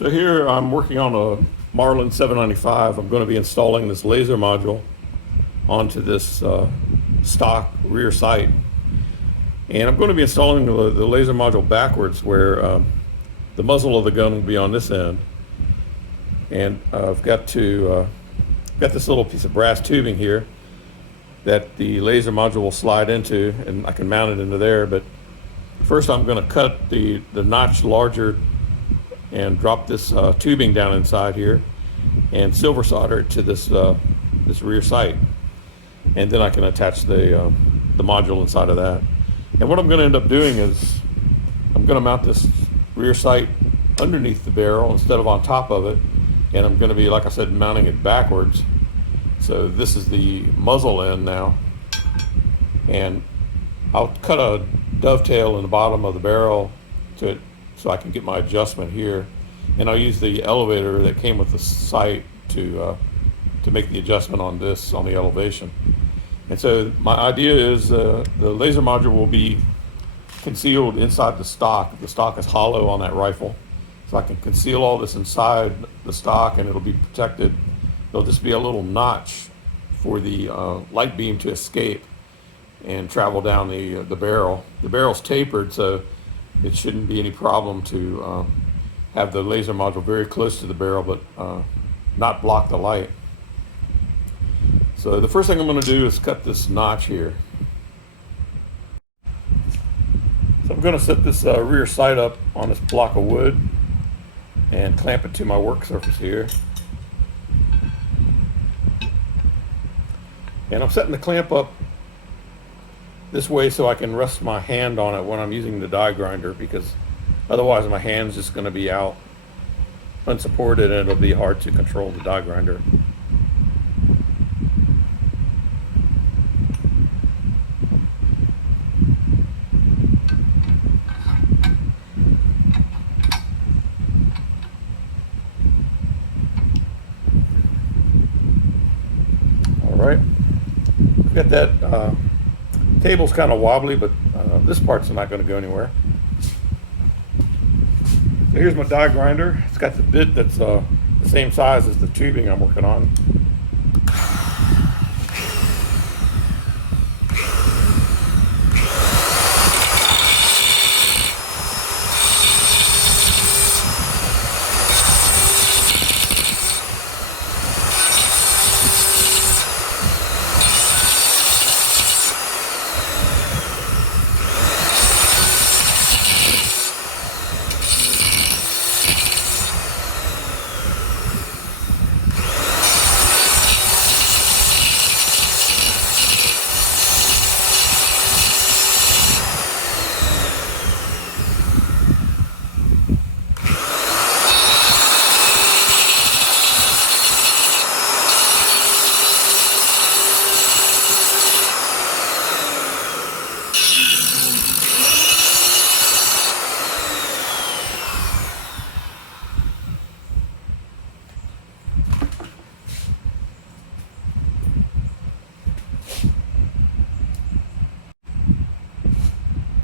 So here I'm working on a Marlin 795. I'm going to be installing this laser module onto this stock rear sight. And I'm going to be installing the laser module backwards, where the muzzle of the gun will be on this end. And I've got this little piece of brass tubing here that the laser module will slide into, and I can mount it into there. But first I'm going to cut the notch larger and drop this tubing down inside here and silver solder it to this rear sight, and then I can attach the module inside of that. And what I'm going to end up doing is I'm going to mount this rear sight underneath the barrel instead of on top of it, and I'm going to be, like I said, mounting it backwards. So this is the muzzle end now, and I'll cut a dovetail in the bottom of the barrel to it so I can get my adjustment here, and I'll use the elevator that came with the sight to make the adjustment on the elevation. And so my idea is the laser module will be concealed inside the stock. The stock is hollow on that rifle, so I can conceal all this inside the stock, and it'll be protected. There'll just be a little notch for the light beam to escape and travel down the barrel. The barrel's tapered, so it shouldn't be any problem to have the laser module very close to the barrel, but not block the light. So the first thing I'm going to do is cut this notch here. So I'm going to set this rear sight up on this block of wood and clamp it to my work surface here. And I'm setting the clamp up this way so I can rest my hand on it when I'm using the die grinder, because otherwise my hand's just going to be out unsupported and it'll be hard to control the die grinder. All right, got that. Table's kind of wobbly, but this part's not going to go anywhere. So here's my die grinder. It's got the bit that's the same size as the tubing I'm working on.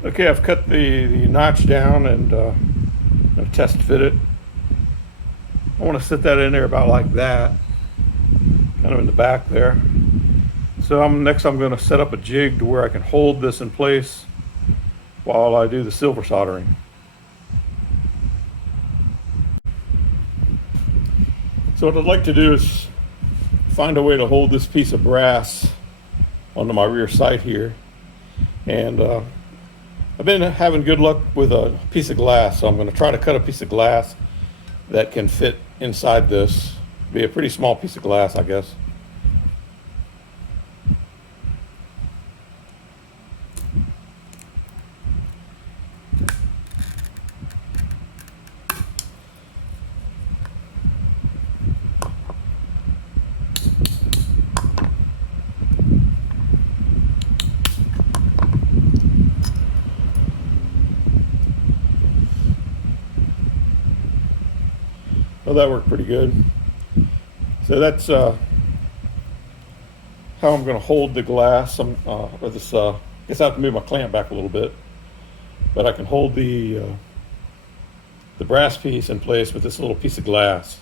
Okay, I've cut the notch down and I'm going to test fit it. I want to set that in there about like that, kind of in the back there. So next I'm going to set up a jig to where I can hold this in place while I do the silver soldering. So what I'd like to do is find a way to hold this piece of brass onto my rear sight here. And I've been having good luck with a piece of glass, so I'm going to try to cut a piece of glass that can fit inside this. Be a pretty small piece of glass, I guess. Well, that worked pretty good. So that's how I'm going to hold the glass. I guess I have to move my clamp back a little bit, but I can hold the the brass piece in place with this little piece of glass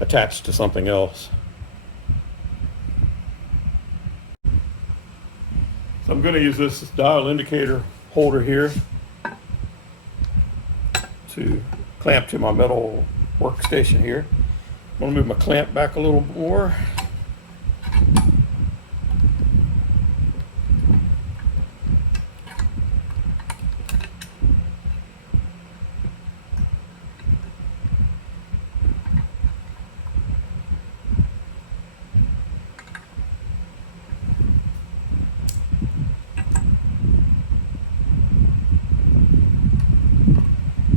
attached to something else. So I'm going to use this dial indicator holder here to clamp to my metal workstation here. I'm going to move my clamp back a little more.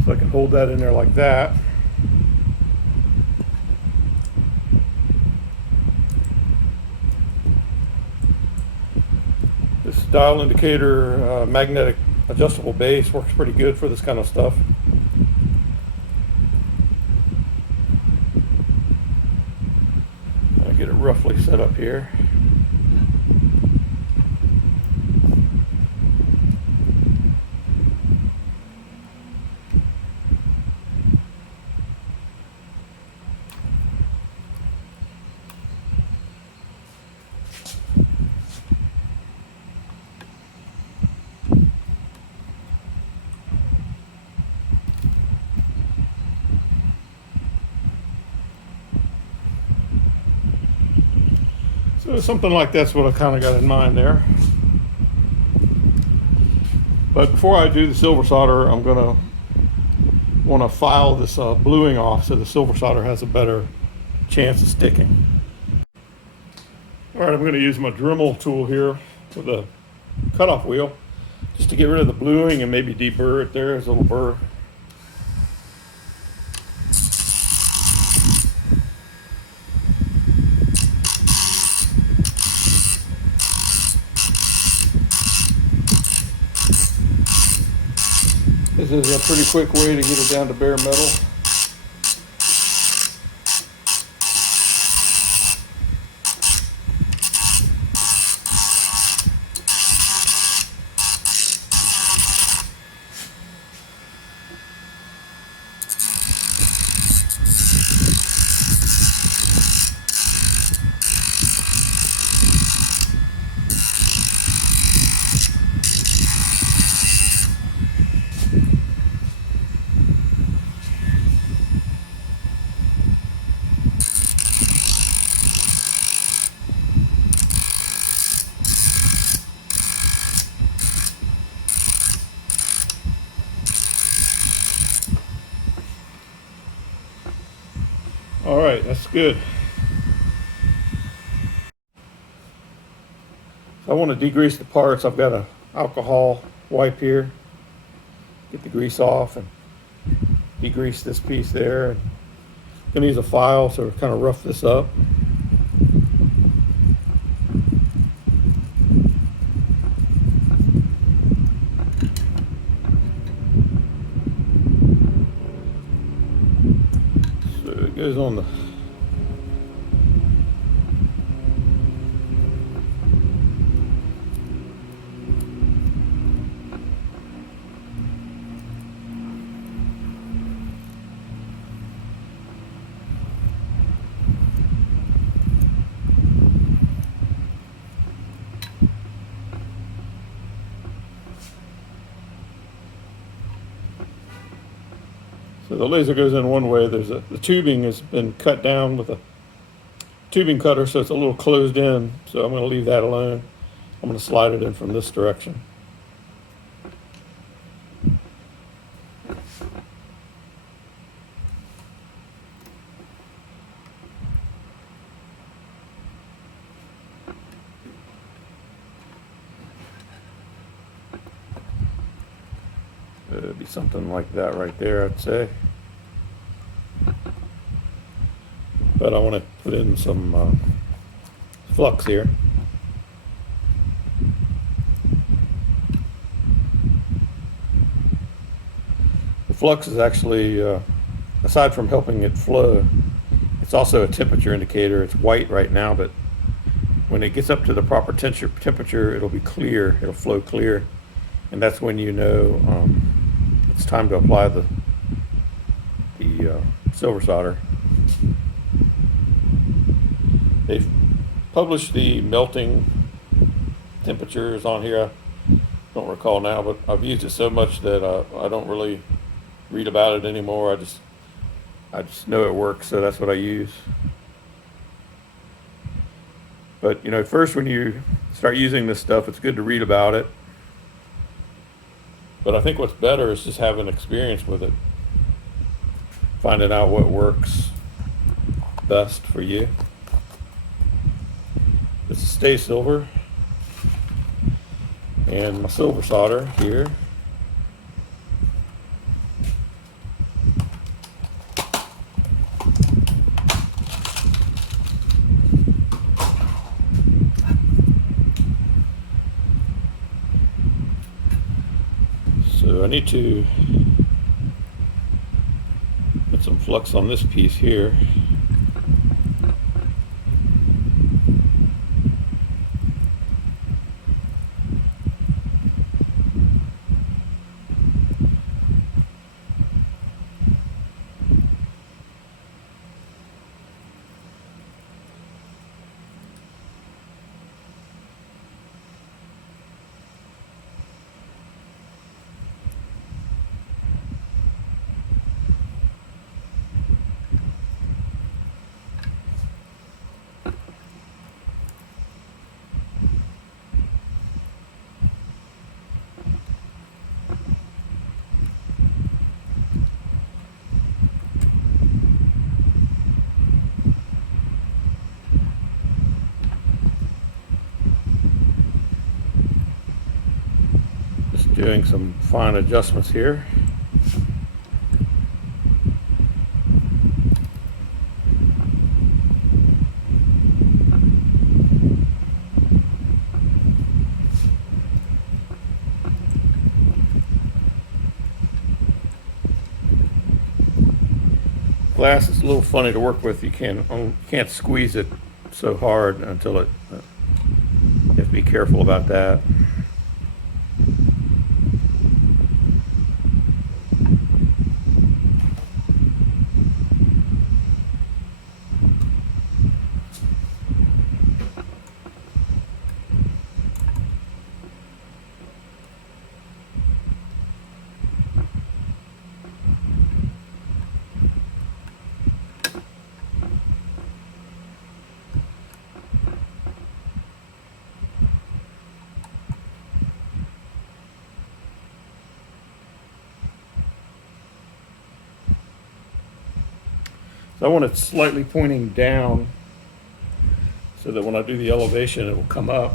So I can hold that in there like that. This dial indicator magnetic adjustable base works pretty good for this kind of stuff. I'll get it roughly set up here. So something like that's what I kind of got in mind there. But before I do the silver solder, I'm going to want to file this bluing off so the silver solder has a better chance of sticking. All right, I'm going to use my Dremel tool here with a cutoff wheel just to get rid of the bluing and maybe deburr it. There's a little burr. This is a pretty quick way to get it down to bare metal. All right, that's good. If I want to degrease the parts, I've got an alcohol wipe here. Get the grease off and degrease this piece there. I'm going to use a file to kind of rough this up. Goes on the So the laser goes in one way. The tubing has been cut down with a tubing cutter, so it's a little closed in. So I'm going to leave that alone. I'm going to slide it in from this direction. It'd be something like that right there, I'd say. But I want to put in some flux here. The flux is actually, aside from helping it flow, it's also a temperature indicator. It's white right now, but when it gets up to the proper temperature, it'll be clear. It'll flow clear. And that's when you know it's time to apply the the silver solder. They've published the melting temperatures on here. I don't recall now, but I've used it so much that I don't really read about it anymore. I just know it works, so that's what I use. But you know, first when you start using this stuff, it's good to read about it. But I think what's better is just having experience with it, finding out what works best for you. This is Stay Silver, and my silver solder here. So I need to put some flux on this piece here. Doing some fine adjustments here. Glass is a little funny to work with. You can't squeeze it so hard until it. You have to be careful about that. So I want it slightly pointing down so that when I do the elevation, it will come up.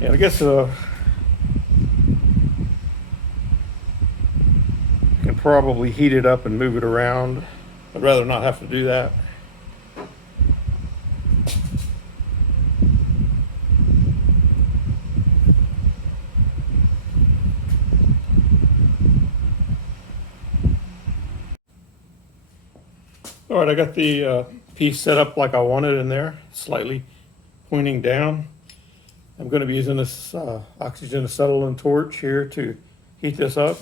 And I guess I can probably heat it up and move it around. I'd rather not have to do that. All right, I got the piece set up like I wanted in there, slightly pointing down. I'm going to be using this oxygen acetylene torch here to heat this up.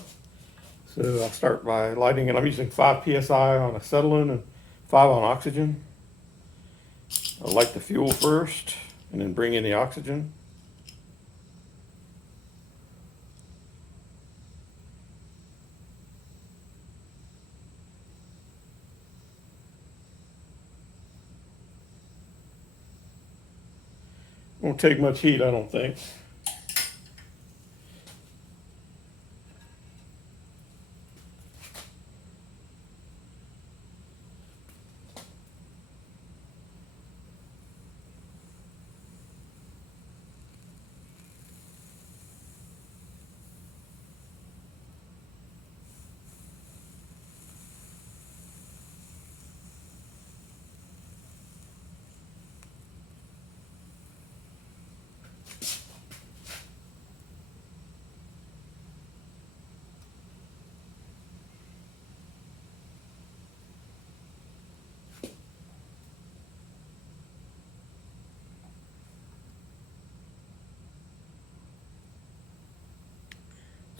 So I'll start by lighting it. I'm using 5 psi on acetylene and 5 on oxygen. I'll light the fuel first and then bring in the oxygen. Won't take much heat, I don't think.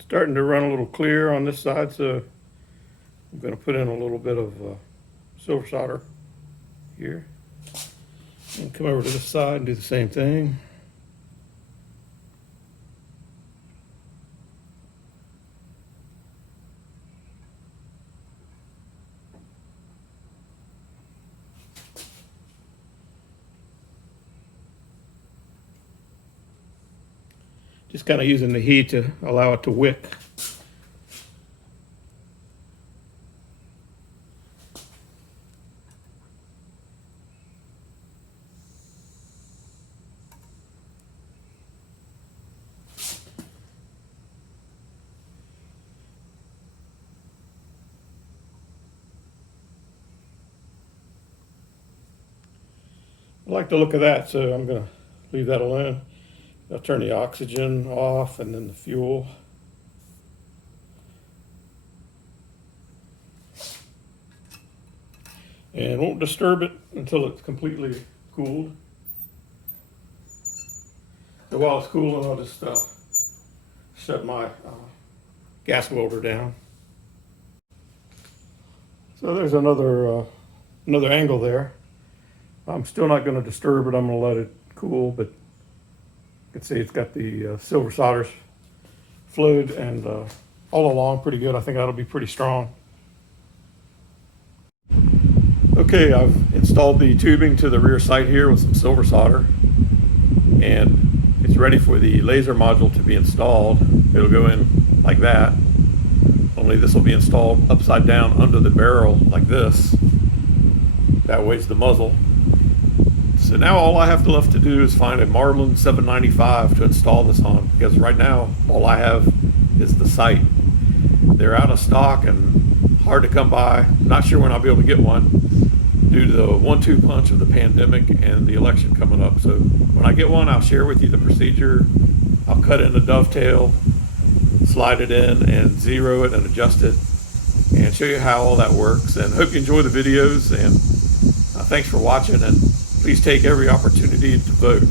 Starting to run a little clear on this side, so I'm going to put in a little bit of silver solder here. And come over to this side and do the same thing. Just kind of using the heat to allow it to wick. I like the look of that, so I'm going to leave that alone. I'll turn the oxygen off and then the fuel. And won't disturb it until it's completely cooled. So while it's cooling, I'll just shut my gas welder down. So there's another angle there. I'm still not going to disturb it. I'm going to let it cool, but you can see it's got the silver solder fluid and all along pretty good. I think that'll be pretty strong. Okay, I've installed the tubing to the rear sight here with some silver solder, and it's ready for the laser module to be installed. It'll go in like that, only this will be installed upside down under the barrel like this. That way's the muzzle. So now all I have left to do is find a Marlin 795 to install this on, because right now all I have is the sight. They're out of stock and hard to come by. Not sure when I'll be able to get one due to the 1-2 punch of the pandemic and the election coming up. So when I get one, I'll share with you the procedure. I'll cut in a dovetail, slide it in and zero it and adjust it and show you how all that works. And hope you enjoy the videos, and thanks for watching, and please take every opportunity to vote.